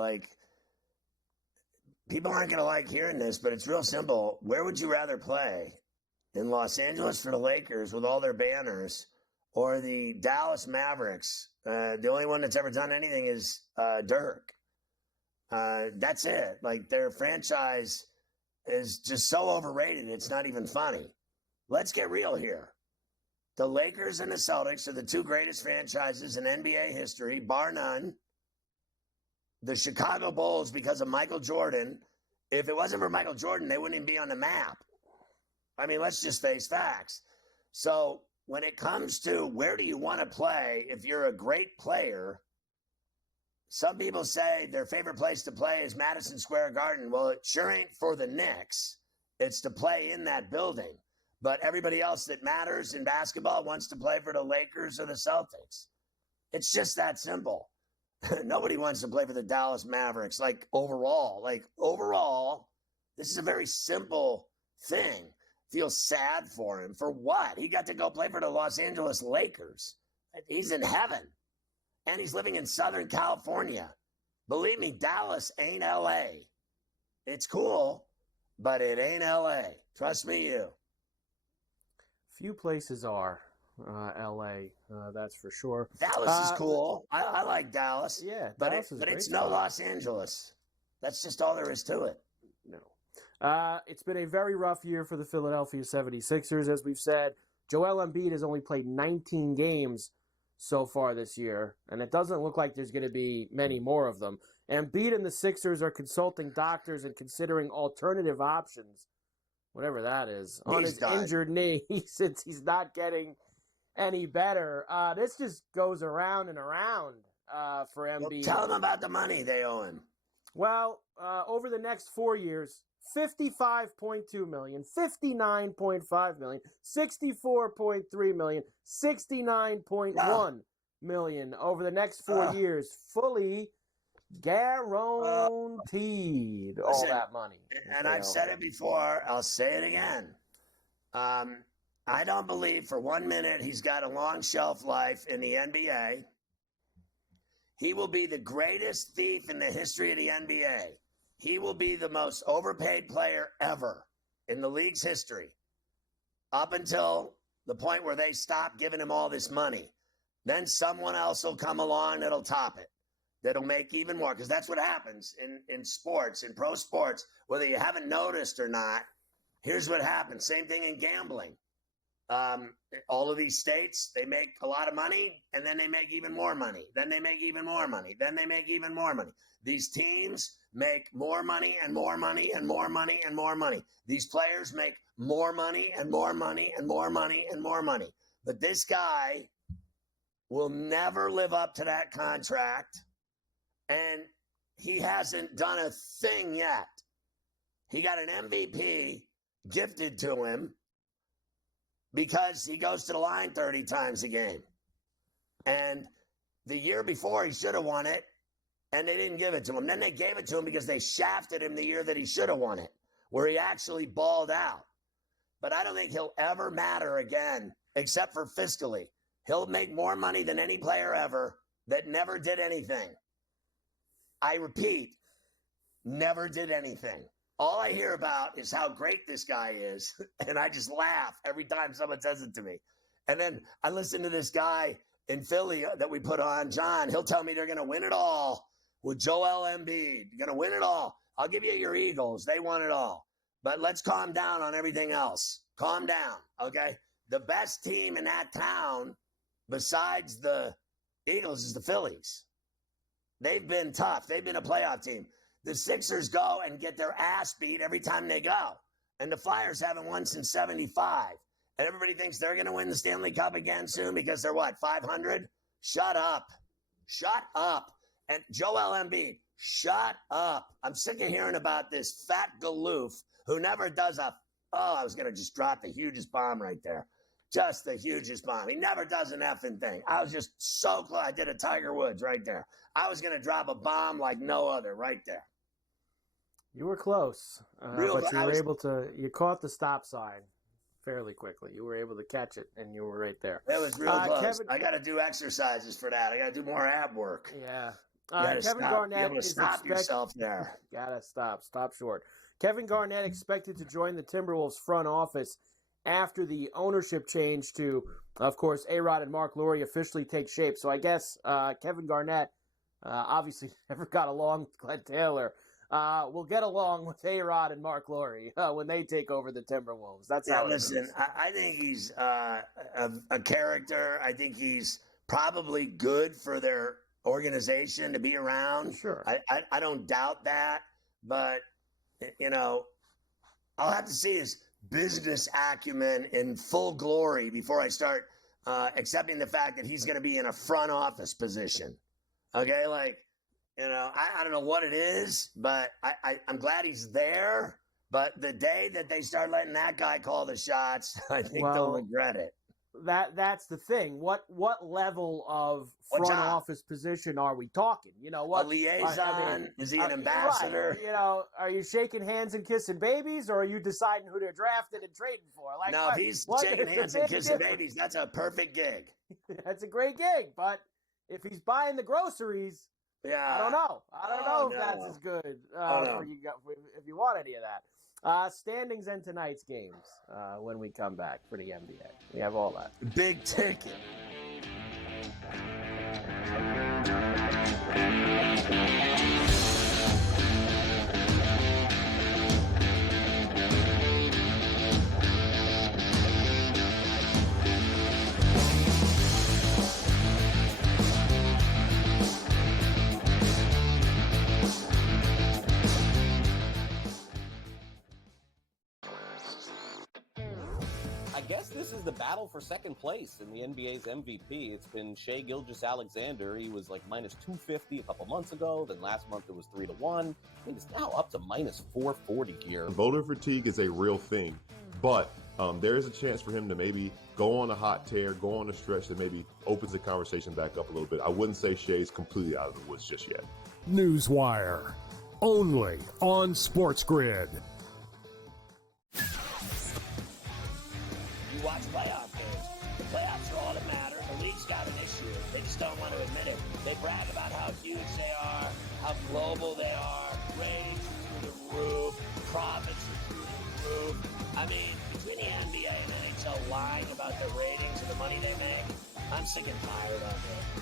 people aren't going to like hearing this, but it's real simple. Where would you rather play? In Los Angeles for the Lakers with all their banners, or the Dallas Mavericks? The only one that's ever done anything is Dirk. That's it. Their franchise is just so overrated, it's not even funny. Let's get real here. The Lakers and the Celtics are the two greatest franchises in NBA history, bar none. The Chicago Bulls, because of Michael Jordan, if it wasn't for Michael Jordan, they wouldn't even be on the map. I mean, let's just face facts. So when it comes to where do you want to play if you're a great player, some people say their favorite place to play is Madison Square Garden. Well, it sure ain't for the Knicks. It's to play in that building. But everybody else that matters in basketball wants to play for the Lakers or the Celtics. It's just that simple. Nobody wants to play for the Dallas Mavericks, overall. Overall, this is a very simple thing. Feel sad for him. For what? He got to go play for the Los Angeles Lakers. He's in heaven. And he's living in Southern California. Believe me, Dallas ain't L.A. It's cool, but it ain't L.A. Trust me, you. Few places are L.A., that's for sure. Dallas is cool. I like Dallas. Yeah, but Dallas is it's great. no Los Angeles. That's just all there is to it. No. It's been a very rough year for the Philadelphia 76ers, as we've said. Joel Embiid has only played 19 games so far this year, and it doesn't look like there's going to be many more of them. Embiid and the Sixers are consulting doctors and considering alternative options, whatever that is, on his injured knee since he's not getting any better. This just goes around and around for Embiid. Well, tell him about the money they owe him. Well, over the next 4 years, $55.2 million, $59.5 million, $64.3 million, $69.1 million over the next 4 years, fully guaranteed all that money. And I've said it before, I'll say it again. I don't believe for 1 minute he's got a long shelf life in the NBA. He will be the greatest thief in the history of the NBA. He will be the most overpaid player ever in the league's history, up until the point where they stop giving him all this money. Then someone else will come along that'll top it, that'll make even more, because that's what happens in sports, in pro sports, whether you haven't noticed or not. Here's what happens. Same thing in gambling. All of these states, they make a lot of money, and then they make even more money. Then they make even more money. Then they make even more money. These teams make more money and more money and more money and more money. These players make more money and more money and more money and more money. But this guy will never live up to that contract, and he hasn't done a thing yet. He got an MVP gifted to him because he goes to the line 30 times a game. And the year before, he should have won it, and they didn't give it to him. Then they gave it to him because they shafted him the year that he should have won it, where he actually balled out. But I don't think he'll ever matter again, except for fiscally. He'll make more money than any player ever that never did anything. I repeat, never did anything. All I hear about is how great this guy is, and I just laugh every time someone says it to me. And then I listen to this guy in Philly that we put on, John. He'll tell me they're going to win it all with Joel Embiid. You're going to win it all. I'll give you your Eagles. They won it all. But let's calm down on everything else. Calm down, okay? The best team in that town, besides the Eagles, is the Phillies. They've been tough. They've been a playoff team. The Sixers go and get their ass beat every time they go. And the Flyers haven't won since 75. And everybody thinks they're going to win the Stanley Cup again soon because they're, 500? Shut up. Shut up. And Joel Embiid, shut up. I'm sick of hearing about this fat galoof who never does I was going to just drop the hugest bomb right there. Just the hugest bomb. He never does an effing thing. I was just so close. I did a Tiger Woods right there. I was going to drop a bomb like no other right there. You were close, but you were able to. You caught the stop sign fairly quickly. You were able to catch it, and you were right there. It was real close. Kevin, I got to do exercises for that. I got to do more ab work. Yeah. Kevin Garnett is stop yourself there. Gotta stop. Stop short. Kevin Garnett expected to join the Timberwolves front office after the ownership change to, of course, A-Rod and Mark Lowry officially take shape. So I guess Kevin Garnett obviously never got along with Glenn Taylor. Will get along with A-Rod and Mark Lowry when they take over the Timberwolves. That's how it is. Listen, I think he's a character. I think he's probably good for their organization to be around. Sure. I don't doubt that. But, I'll have to see his business acumen in full glory before I start accepting the fact that he's going to be in a front office position. Okay? I don't know what it is, but I'm glad he's there. But the day that they start letting that guy call the shots, I think they'll regret it. That's the thing. What level of front office position are we talking? A liaison? Is he an ambassador? Right. Are you shaking hands and kissing babies, or are you deciding who they're drafted and trading for? No, if he's shaking hands and kissing babies, that's a perfect gig. That's a great gig, but if he's buying the groceries, yeah, I don't know if that's as good for you if you want any of that. Standings and tonight's games when we come back for the NBA. We have all that. Big ticket. guess this is the battle for second place in the NBA's MVP. It's been Shai Gilgeous-Alexander. He was like minus 250 a couple months ago. Then last month it was 3-1. I think it's now up to minus 440 here. Voter fatigue is a real thing, but there is a chance for him to maybe go on a hot tear, go on a stretch that maybe opens the conversation back up a little bit. I wouldn't say Shai's completely out of the woods just yet. Newswire, only on SportsGrid. You watch playoff games. The playoffs are all that matter. The league's got an issue. They just don't want to admit it. They brag about how huge they are, how global they are, ratings are through the roof, profits are through the roof. I mean, between the NBA and NHL lying about their ratings and the money they make, I'm sick and tired of it.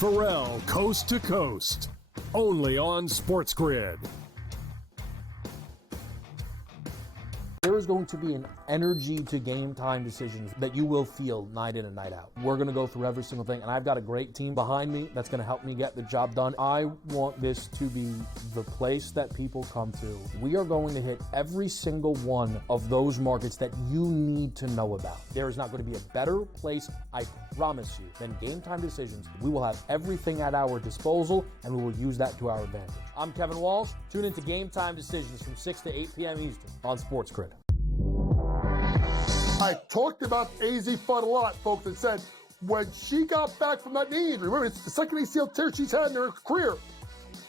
Ferrall, coast to coast, only on SportsGrid. There is going to be an energy to game time decisions that you will feel night in and night out. We're going to go through every single thing, and I've got a great team behind me that's going to help me get the job done. I want this to be the place that people come to. We are going to hit every single one of those markets that you need to know about. There is not going to be a better place, I promise you, than Game Time Decisions. We will have everything at our disposal, and we will use that to our advantage. I'm Kevin Walsh. Tune into Game Time Decisions from 6 to 8 p.m. Eastern on SportsGrid. I talked about AZ Fudd a lot, folks, and said when she got back from that knee injury, remember, it's the second ACL tear she's had in her career,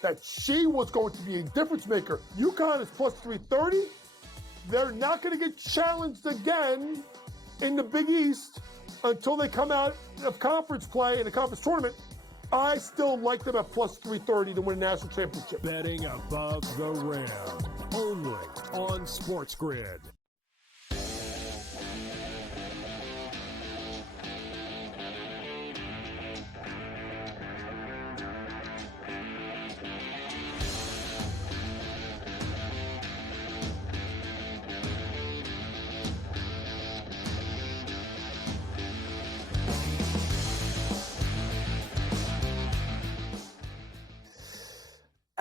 that she was going to be a difference maker. UConn is plus 330. They're not going to get challenged again in the Big East until they come out of conference play in the conference tournament. I still like them at plus 330 to win a national championship. Betting above the rim, only on SportsGrid.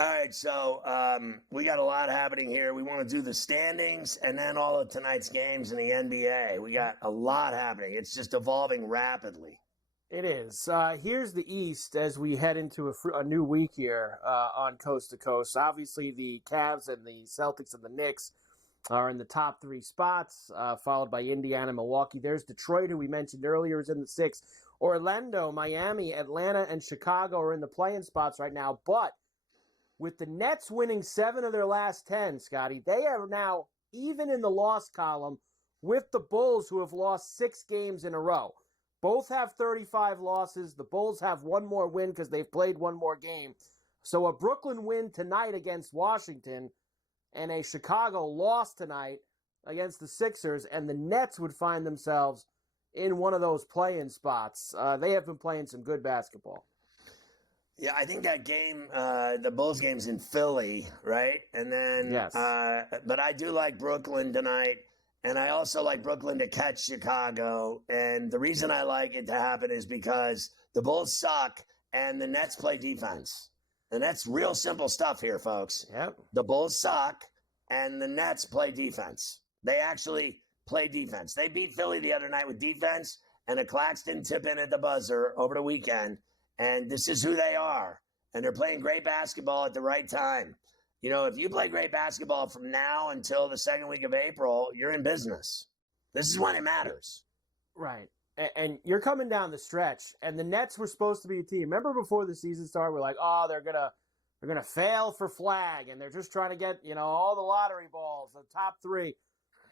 All right, so we got a lot happening here. We want to do the standings and then all of tonight's games in the NBA. We got a lot happening. It's just evolving rapidly. It is. Here's the East as we head into a new week here on Coast to Coast. Obviously, the Cavs and the Celtics and the Knicks are in the top three spots, followed by Indiana and Milwaukee. There's Detroit, who we mentioned earlier, is in the sixth. Orlando, Miami, Atlanta, and Chicago are in the play-in spots right now, but with the Nets winning 7 of their last 10, Scotty, they are now even in the loss column with the Bulls, who have lost 6 games in a row. Both have 35 losses. The Bulls have one more win because they've played one more game. So a Brooklyn win tonight against Washington and a Chicago loss tonight against the Sixers, and the Nets would find themselves in one of those play-in spots. They have been playing some good basketball. Yeah, I think that game, the Bulls game's in Philly, right? And then, yes. But I do like Brooklyn tonight, and I also like Brooklyn to catch Chicago. And the reason I like it to happen is because the Bulls suck and the Nets play defense. And that's real simple stuff here, folks. Yep. The Bulls suck and the Nets play defense. They actually play defense. They beat Philly the other night with defense and a Claxton tip in at the buzzer over the weekend. And this is who they are. And they're playing great basketball at the right time. You know, if you play great basketball from now until the second week of April, you're in business. This is when it matters. Right. And you're coming down the stretch, and the Nets were supposed to be a team. Remember before the season started, we're like, oh, they're gonna fail for flag, and they're just trying to get, all the lottery balls, the top 3.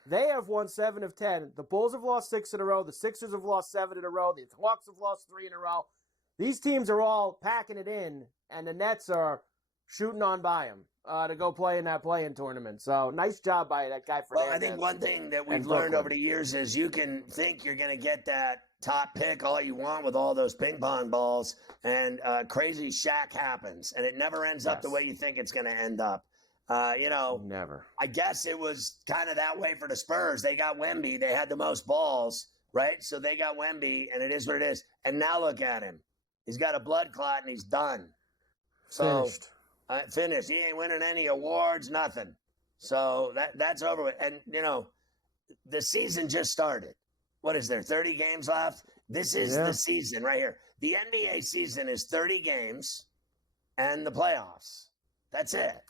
They have won 7 of 10. The Bulls have lost 6 in a row. The Sixers have lost 7 in a row. The Hawks have lost 3 in a row. These teams are all packing it in, and the Nets are shooting on by them to go play in that play-in tournament. So nice job by that guy. Well, I think one thing that we've learned over the years is you can think you're going to get that top pick all you want with all those ping pong balls, and crazy shack happens, and it never ends up the way you think it's going to end up. Never. I guess it was kind of that way for the Spurs. They got Wemby. They had the most balls, right? So they got Wemby, and it is what it is. And now look at him. He's got a blood clot, and he's done. So, finished. He ain't winning any awards, nothing. So that's over with. And, the season just started. what is there, 30 games left? This is the season right here. The NBA season is 30 games and the playoffs. That's it.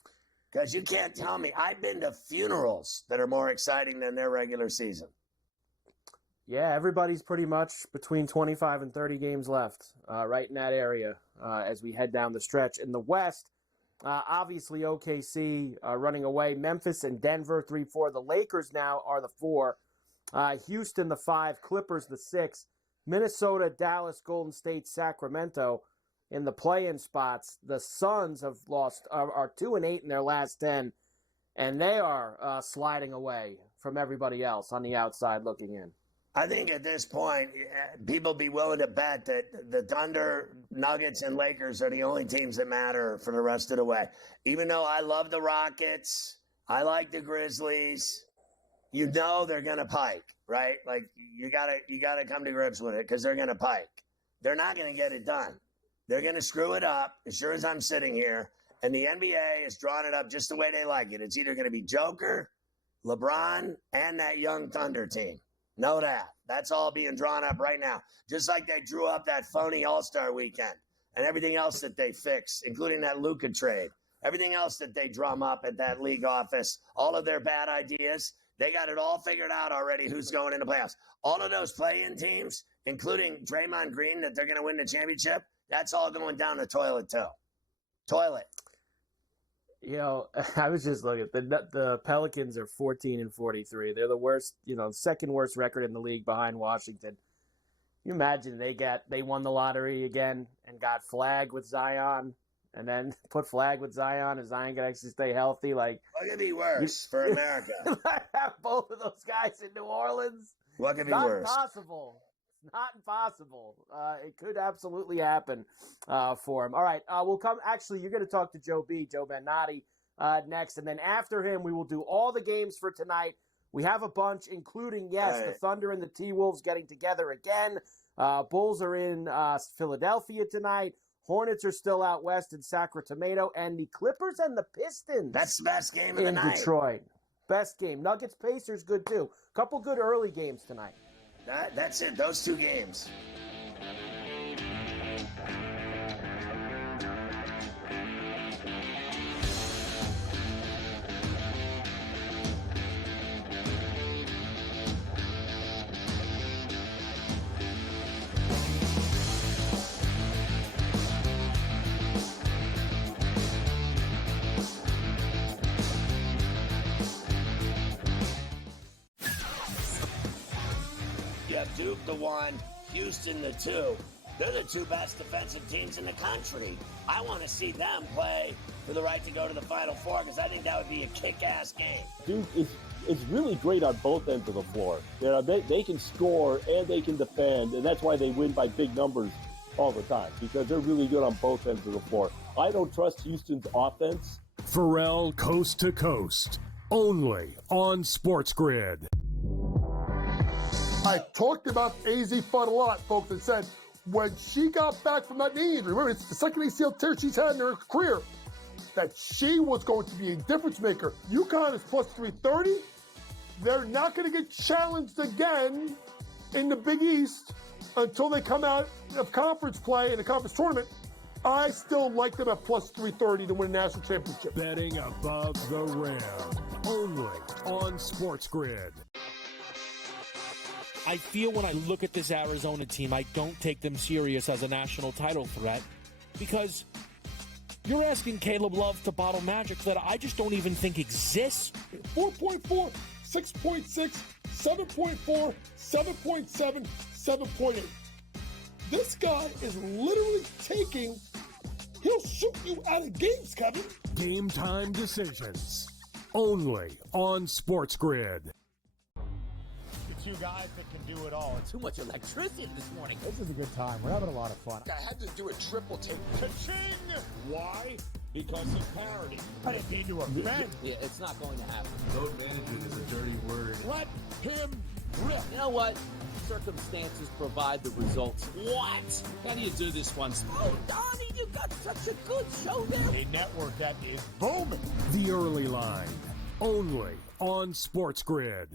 Because you can't tell me. I've been to funerals that are more exciting than their regular season. Yeah, everybody's pretty much between 25 and 30 games left, right in that area as we head down the stretch. In the West, obviously OKC running away. Memphis and Denver, 3-4. The Lakers now are the 4. Houston, the 5. Clippers, the 6. Minnesota, Dallas, Golden State, Sacramento in the play-in spots. The Suns have lost, are 2-8 in their last 10, and they are sliding away from everybody else on the outside looking in. I think at this point, people be willing to bet that the Thunder, Nuggets, and Lakers are the only teams that matter for the rest of the way. Even though I love the Rockets, I like the Grizzlies, you know they're going to pike, right? Like, you gotta come to grips with it because they're going to pike. They're not going to get it done. They're going to screw it up as sure as I'm sitting here, and the NBA has drawn it up just the way they like it. It's either going to be Joker, LeBron, and that young Thunder team. Know that. That's all being drawn up right now. Just like they drew up that phony All-Star weekend and everything else that they fix, including that Luka trade. Everything else that they drum up at that league office, all of their bad ideas, they got it all figured out already who's going into playoffs. All of those play-in teams, including Draymond Green, that they're going to win the championship, that's all going down the toilet too. Toilet. You know, I was just looking. The Pelicans are 14-43. They're the worst, second worst record in the league behind Washington. You imagine they won the lottery again and got Flag with Zion, and then put Flag with Zion, and Zion can actually stay healthy. Like, what could be worse for America? Have both of those guys in New Orleans. What could be worse? Not impossible. It could absolutely happen for him. All right, we'll come. Actually, you're going to talk to Joe Bennati, next. And then after him, we will do all the games for tonight. We have a bunch, including, the Thunder and the T-Wolves getting together again. Bulls are in Philadelphia tonight. Hornets are still out west in Sacramento. And the Clippers and the Pistons. That's the best game of the night. In Detroit. Best game. Nuggets, Pacers, good too. Couple good early games tonight. That's it. Those two games. Duke the 1, Houston the 2. They're the two best defensive teams in the country. I want to see them play for the right to go to the Final Four because I think that would be a kick-ass game. Duke is really great on both ends of the floor. They can score and they can defend, and that's why they win by big numbers all the time, because they're really good on both ends of the floor. I don't trust Houston's offense. Ferrall Coast to Coast, only on SportsGrid. I talked about AZ Fudd a lot, folks, and said when she got back from that knee injury, remember, it's the second ACL tear she's had in her career, that she was going to be a difference maker. UConn is plus 330. They're not going to get challenged again in the Big East until they come out of conference play in the conference tournament. I still like them at plus 330 to win a national championship. Betting above the rim, only on SportsGrid. I feel when I look at this Arizona team, I don't take them serious as a national title threat because you're asking Caleb Love to bottle magic that I just don't even think exists. 4.4, 6.6, 7.4, 7.7, 7.8. This guy is literally he'll shoot you out of games, Kevin. Game time decisions, only on SportsGrid. Two guys that can do it all. Too much electricity this morning. This is a good time. We're having a lot of fun. I had to do a triple take. Ka-ching! Why? Because of parity. I didn't mean to offend. Yeah, it's not going to happen. Load management is a dirty word. Let him rip. You know what? Circumstances provide the results. What? How do you do this one? Oh, Donnie, you got such a good show there. A network that is booming. The Early Line, only on SportsGrid.